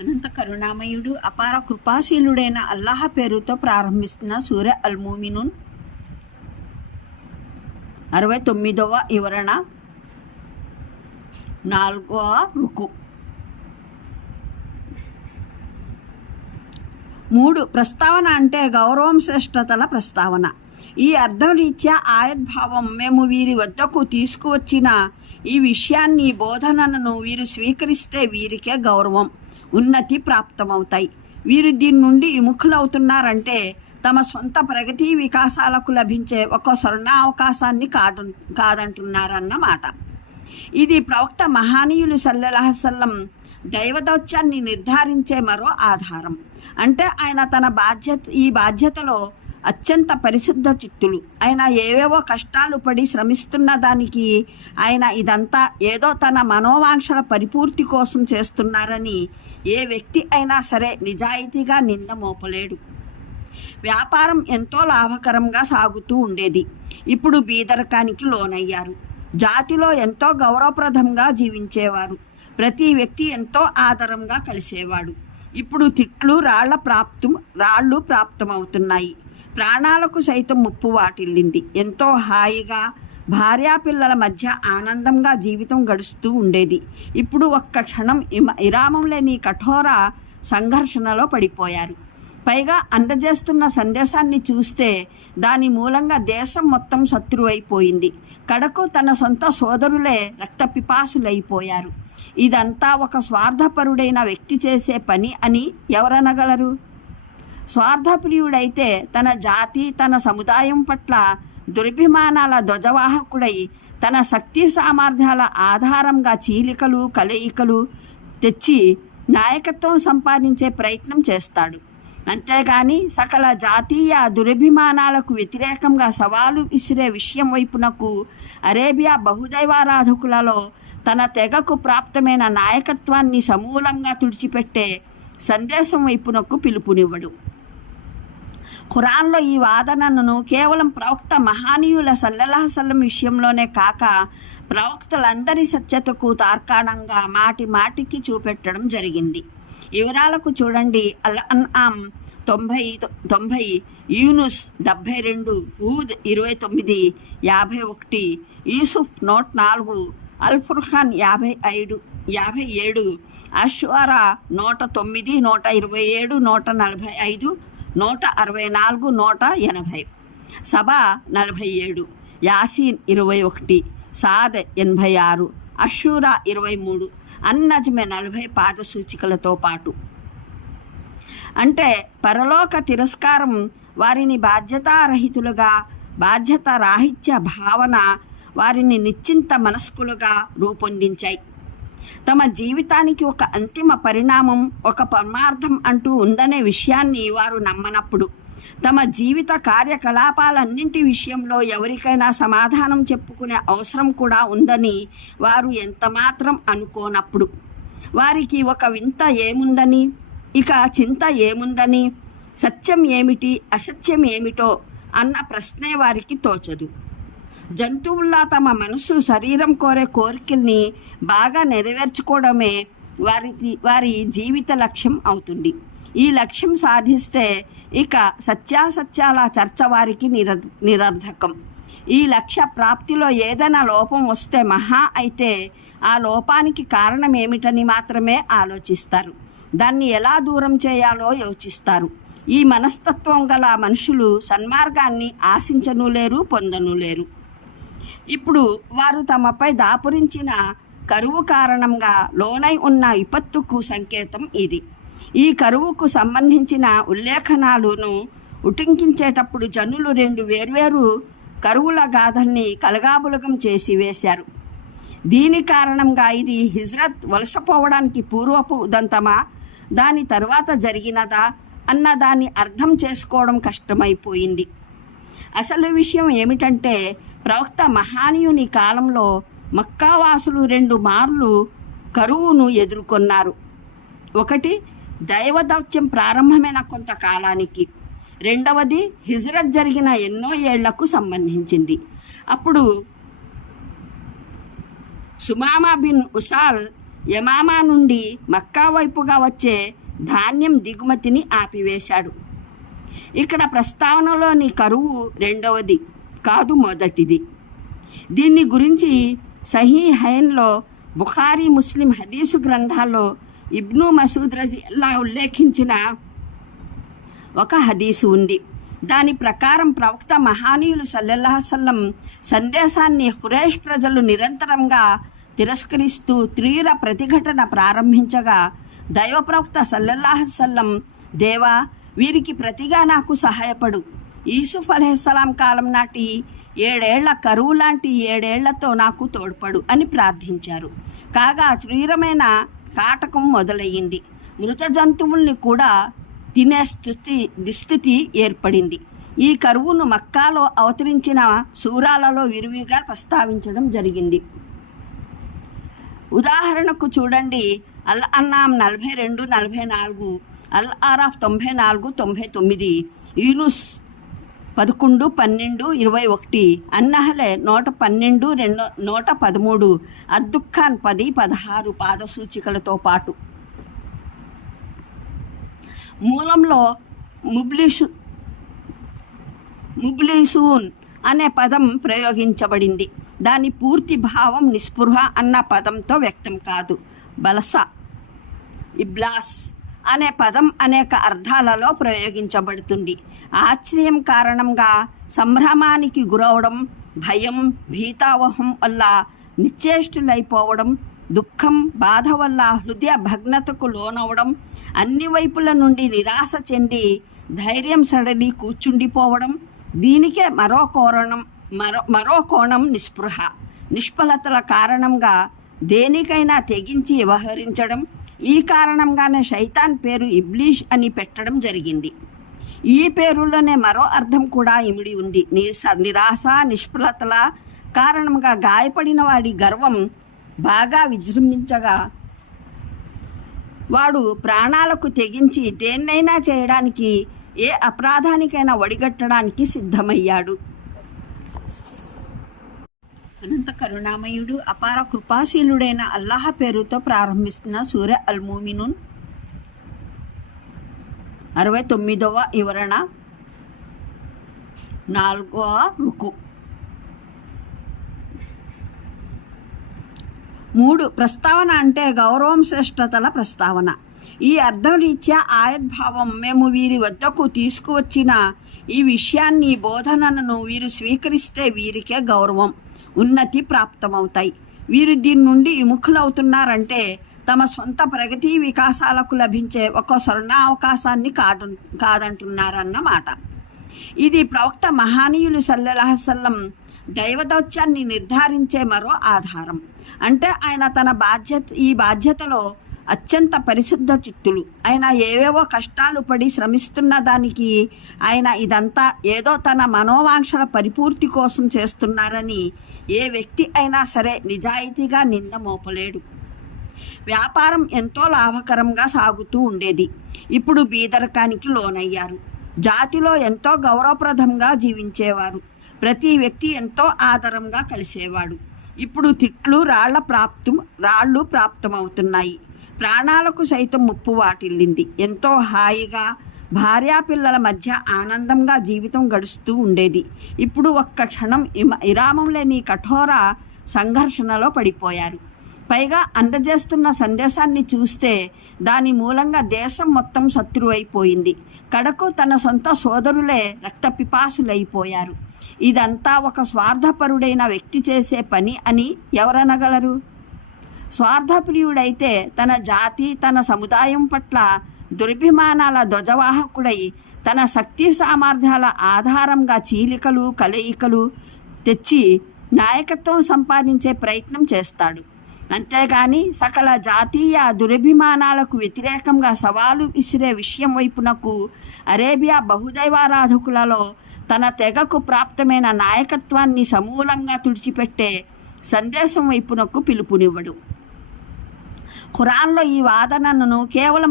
అనంత కరుణామయుడు అపార కృపాశీలుడైన అల్లాహ్ పేరుతో ప్రారంభిస్తున్న సూర అల్ మూమినూన్ 69వ వివరణ 4వ రుకు. 3 ప్రస్తావన అంటే గౌరవం శ్రేష్టతల ప్రస్తావన. ఈ అర్థం రీత్యా ఆయద్భావం మేము వీరి వద్దకు తీసుకువచ్చిన ఈ విషయాన్ని బోధనను వీరు స్వీకరిస్తే వీరికే గౌరవం ఉన్నతి ప్రాప్తమవుతాయి. వీరు దీని నుండి విముఖులవుతున్నారంటే తమ సొంత ప్రగతి వికాసాలకు లభించే ఒక స్వర్ణావకాశాన్ని కాదంటున్నారన్నమాట. ఇది ప్రవక్త మహానీయులు సల్లల్లాహు అలైహి వసల్లం దైవదౌత్యాన్ని నిర్ధారించే మరో ఆధారం. అంటే ఆయన ఈ బాధ్యతలో అత్యంత పరిశుద్ధ చిత్తులు. ఆయన ఏవేవో కష్టాలు పడి శ్రమిస్తున్న దానికి ఆయన ఇదంతా ఏదో తన మనోవాంక్షల పరిపూర్తి కోసం చేస్తున్నారని ఏ వ్యక్తి అయినా సరే నిజాయితీగా నింద మోపలేడు. వ్యాపారం ఎంతో లాభకరంగా సాగుతూ ఉండేది. ఇప్పుడు బీదరకానికి లోనయ్యారు. జాతిలో ఎంతో గౌరవప్రదంగా జీవించేవారు. ప్రతి వ్యక్తి ఎంతో ఆదరంగా కలిసేవాడు. ఇప్పుడు తిట్లు రాళ్ళు ప్రాప్తమవుతున్నాయి. ప్రాణాలకు సైతం ముప్పు వాటిల్లింది. ఎంతో హాయిగా భార్యాపిల్లల మధ్య ఆనందంగా జీవితం గడుస్తూ ఉండేది. ఇప్పుడు ఒక్క క్షణం విరామం లేని కఠోర సంఘర్షణలో పడిపోయారు. పైగా అందజేస్తున్న సందేశాన్ని చూస్తే దాని మూలంగా దేశం మొత్తం శత్రువైపోయింది. కడకు తన సొంత సోదరులే రక్తపిపాసులైపోయారు. ఇదంతా ఒక స్వార్థపరుడైన వ్యక్తి చేసే పని అని ఎవరనగలరు? స్వార్థప్రియుడైతే తన జాతి తన సముదాయం పట్ల దురభిమానాల ధ్వజవాహకుడై తన శక్తి సామర్థ్యాల ఆధారంగా చీలికలు కలయికలు తెచ్చి నాయకత్వం సంపాదించే ప్రయత్నం చేస్తాడు. అంతేగాని సకల జాతీయ దురభిమానాలకు వ్యతిరేకంగా సవాలు విసిరే విషయం వైపునకు అరేబియా బహుదైవారాధకులలో తన తెగకు ప్రాప్తమైన నాయకత్వాన్ని సమూలంగా తుడిచిపెట్టే సందేశం వైపునకు పిలుపునివ్వడు. ఖురాన్లో ఈ వాదనను కేవలం ప్రవక్త మహానీయుల సల్లల్లాహు అలైహి వసల్లం విషయంలోనే కాక ప్రవక్తలందరి సత్యతకు తార్కాణంగా మాటి మాటికి చూపెట్టడం జరిగింది. వివరాలకు చూడండి. అల్ అన్ఆమ్ 90, యూనుస్ 72, హూద్ 29, 51, యూసుఫ్ 104, అల్ ఫుర్ఖాన్ 57, అష్వారా 109, 127, 145, 164, 180, సబా 47, యాసీన్ 21, సాద్ 86, అషూరా 23, అన్నజ్మె 40 పాద సూచికలతో పాటు. అంటే పరలోక తిరస్కారం వారిని బాధ్యతారహితులుగా బాధ్యత రాహిత్య భావన వారిని నిశ్చింత మనస్కులుగా రూపొందించాయి. తమ జీవితానికి ఒక అంతిమ పరిణామం ఒక పరమార్థం అంటూ ఉందనే విషయాన్ని వారు నమ్మనప్పుడు, తమ జీవిత కార్యకలాపాలన్నింటి విషయంలో ఎవరికైనా సమాధానం చెప్పుకునే అవసరం కూడా ఉందని వారు ఎంతమాత్రం అనుకోనప్పుడు, వారికి ఒక వింత ఏముందని, ఇక చింత ఏముందని, సత్యం ఏమిటి అసత్యం ఏమిటో అన్న ప్రశ్నే వారికి తోచదు. జంతువుల్లా తమ మనసు శరీరం కోరే కోరికల్ని బాగా నెరవేర్చుకోవడమే వారి జీవిత లక్ష్యం అవుతుంది. ఈ లక్ష్యం సాధిస్తే ఇక సత్యాసత్యాల చర్చ వారికి నిరర్ధకం. ఈ లక్ష్య ప్రాప్తిలో ఏదైనా లోపం వస్తే మహా అయితే ఆ లోపానికి కారణం ఏమిటని మాత్రమే ఆలోచిస్తారు. దాన్ని ఎలా దూరం చేయాలో యోచిస్తారు. ఈ మనస్తత్వం గల మనుషులు సన్మార్గాన్ని ఆశించను లేరు, పొందను లేరు. ఇప్పుడు వారు తమపై దాపురించిన కరువు కారణంగా లోనై ఉన్న విపత్తుకు సంకేతం ఇది. ఈ కరువుకు సంబంధించిన ఉల్లేఖనాలను ఉటంకించేటప్పుడు జనులు 2 వేర్వేరు కరువుల గాథల్ని కలగాబులగం చేసి వేశారు. దీని కారణంగా ఇది హిజ్రత్ వలసపోవడానికి పూర్వపు ఉదంతమా, దాని తర్వాత జరిగినదా అన్న దాన్ని అర్థం చేసుకోవడం కష్టమైపోయింది. అసలు విషయం ఏమిటంటే ప్రవక్త మహానీయుని కాలంలో మక్కావాసులు 2 మార్లు కరువును ఎదుర్కొన్నారు. ఒకటి దైవదౌత్యం ప్రారంభమైన కొంతకాలానికి, రెండవది హిజ్రత్ జరిగిన ఎన్నో ఏళ్లకు సంబంధించింది. అప్పుడు సుమామా బిన్ ఉసాల్ యమామా నుండి మక్కా వైపుగా వచ్చే ధాన్యం దిగుమతిని ఆపివేశాడు. ఇక్కడ ప్రస్తావనలోని కరువు రెండవది కాదు, మొదటిది. దీన్ని గురించి సహీహైన్లో, బుఖారీ, ముస్లిం హదీసు గ్రంథాల్లో ఇబ్ను మసూద్ రజియల్లాహు ఉల్లేఖించిన ఒక హదీసు ఉంది. దాని ప్రకారం ప్రవక్త మహానీయులు సల్లల్లాహు అలైహి వసల్లం సందేశాన్ని ఖురైష్ ప్రజలు నిరంతరంగా తిరస్కరిస్తూ తీవ్ర ప్రతిఘటన ప్రారంభించగా దైవ ప్రవక్త సల్లల్లాహు అలైహి వసల్లం, దేవా, వీరికి ప్రతిగా నాకు సహాయపడు. యూసుఫ్ అలైహిస్సలాం కాలం నాటి 7 ఏళ్ల కరువు లాంటి 7 ఏళ్లతో నాకు తోడ్పడు అని ప్రార్థించారు. కాగా తీవ్రమైన కాటకం మొదలయ్యింది. మృత జంతువుల్ని కూడా తినే దుస్థితి ఏర్పడింది. ఈ కరువును మక్కాలో అవతరించిన సూరాలలో విరివిగా ప్రస్తావించడం జరిగింది. ఉదాహరణకు చూడండి, అల్ అన్నామ్ 42, 44, అల్ ఆరాఫ్ 94, 99, యూనుస్ 11, 12, 21, అన్నహలే 112, 113, అద్దుఖాన్ 10, 16 పాదసూచికలతో పాటు మూలంలో ముబ్లిసూన్ అనే పదం ప్రయోగించబడింది. దాని పూర్తి భావం నిస్పృహ అన్న పదంతో వ్యక్తం కాదు. బలస, ఇబ్లాస్ అనే పదం అనేక అర్థాలలో ప్రయోగించబడుతుంది. ఆశ్చర్యం కారణంగా సంభ్రమానికి గురవడం, భయం, భీతావహం వల్ల నిశ్చేష్టులైపోవడం, దుఃఖం, బాధ వల్ల హృదయ భగ్నతకు లోనవడం, అన్ని వైపుల నుండి నిరాశ చెంది ధైర్యం సడలి కూర్చుండిపోవడం. దీనికే మరో కోణం నిస్పృహ, నిష్ఫలతల కారణంగా దేనికైనా తెగించి వ్యవహరించడం. ఈ కారణంగానే శైతాన్ పేరు ఇబ్లీష్ అని పెట్టడం జరిగింది. ఈ పేరులోనే మరో అర్థం కూడా ఇమిడి ఉంది. నిరాశ, నిష్ఫలతల కారణంగా గాయపడిన వాడి గర్వం బాగా విజృంభించగా వాడు ప్రాణాలకు తెగించి దేన్నైనా చేయడానికి, ఏ అపరాధానికైనా ఒడిగట్టడానికి సిద్ధమయ్యాడు. అనంత కరుణామయుడు, అపార కృపాశీలుడైన అల్లాహ్ పేరుతో ప్రారంభిస్తున్న సూర అల్ ముమినూన్ 69వ వివరణ, 4వ రుకు. 3. ప్రస్తావన అంటే గౌరవం, శ్రేష్టతల ప్రస్తావన. ఈ అర్థం రీత్యా ఆయద్భావం మేము వీరి వద్దకు తీసుకువచ్చిన ఈ విషయాన్ని, బోధనను వీరు స్వీకరిస్తే వీరికే గౌరవం, ఉన్నతి ప్రాప్తమవుతాయి. వీరు దీని నుండి విముఖులవుతున్నారంటే తమ సొంత ప్రగతి వికాసాలకు లభించే ఒక స్వర్ణావకాశాన్ని కాదంటున్నారన్నమాట. ఇది ప్రవక్త మహానీయులు సల్లల్లాహు అలైహి వసల్లం దైవదౌత్యాన్ని నిర్ధారించే మరో ఆధారం. అంటే ఆయన ఈ బాధ్యతలో అత్యంత పరిశుద్ధ చిత్తులు. ఆయన ఏవేవో కష్టాలు పడి శ్రమిస్తున్న దానికి ఆయన ఇదంతా ఏదో తన మనోవాంక్షల పరిపూర్తి కోసం చేస్తున్నారని ఏ వ్యక్తి అయినా సరే నిజాయితీగా నింద మోపలేడు. వ్యాపారం ఎంతో లాభకరంగా సాగుతూ ఉండేది. ఇప్పుడు బీదరికానికి లోనయ్యారు. జాతిలో ఎంతో గౌరవప్రదంగా జీవించేవారు. ప్రతి వ్యక్తి ఎంతో ఆదరంగా కలిసేవాడు. ఇప్పుడు తిట్లు, రాళ్ళు ప్రాప్తమవుతున్నాయి. ప్రాణాలకు సైతం ముప్పు వాటిల్లింది. ఎంతో హాయిగా భార్యాపిల్లల మధ్య ఆనందంగా జీవితం గడుస్తూ ఉండేది. ఇప్పుడు ఒక్క క్షణం విరామం లేని కఠోర సంఘర్షణలో పడిపోయారు. పైగా అందజేస్తున్న సందేశాన్ని చూస్తే దాని మూలంగా దేశం మొత్తం శత్రువైపోయింది. కడకు తన సొంత సోదరులే రక్తపిపాసులైపోయారు. ఇదంతా ఒక స్వార్థపరుడైన వ్యక్తి చేసే పని అని ఎవరనగలరు? స్వార్థప్రియుడైతే తన జాతి, తన సముదాయం పట్ల దురభిమానాల ధ్వజవాహకుడై తన శక్తి సామర్థ్యాల ఆధారంగా చీలికలు, కలయికలు తెచ్చి నాయకత్వం సంపాదించే ప్రయత్నం చేస్తాడు. అంతేగాని సకల జాతీయ దురభిమానాలకు వ్యతిరేకంగా సవాలు విసిరే విషయం వైపునకు, అరేబియా బహుదైవారాధకులలో తన తెగకు ప్రాప్తమైన నాయకత్వాన్ని సమూలంగా తుడిచిపెట్టే సందేశం వైపునకు పిలుపునివ్వడు. ఖురాన్లో ఈ వాదనను కేవలం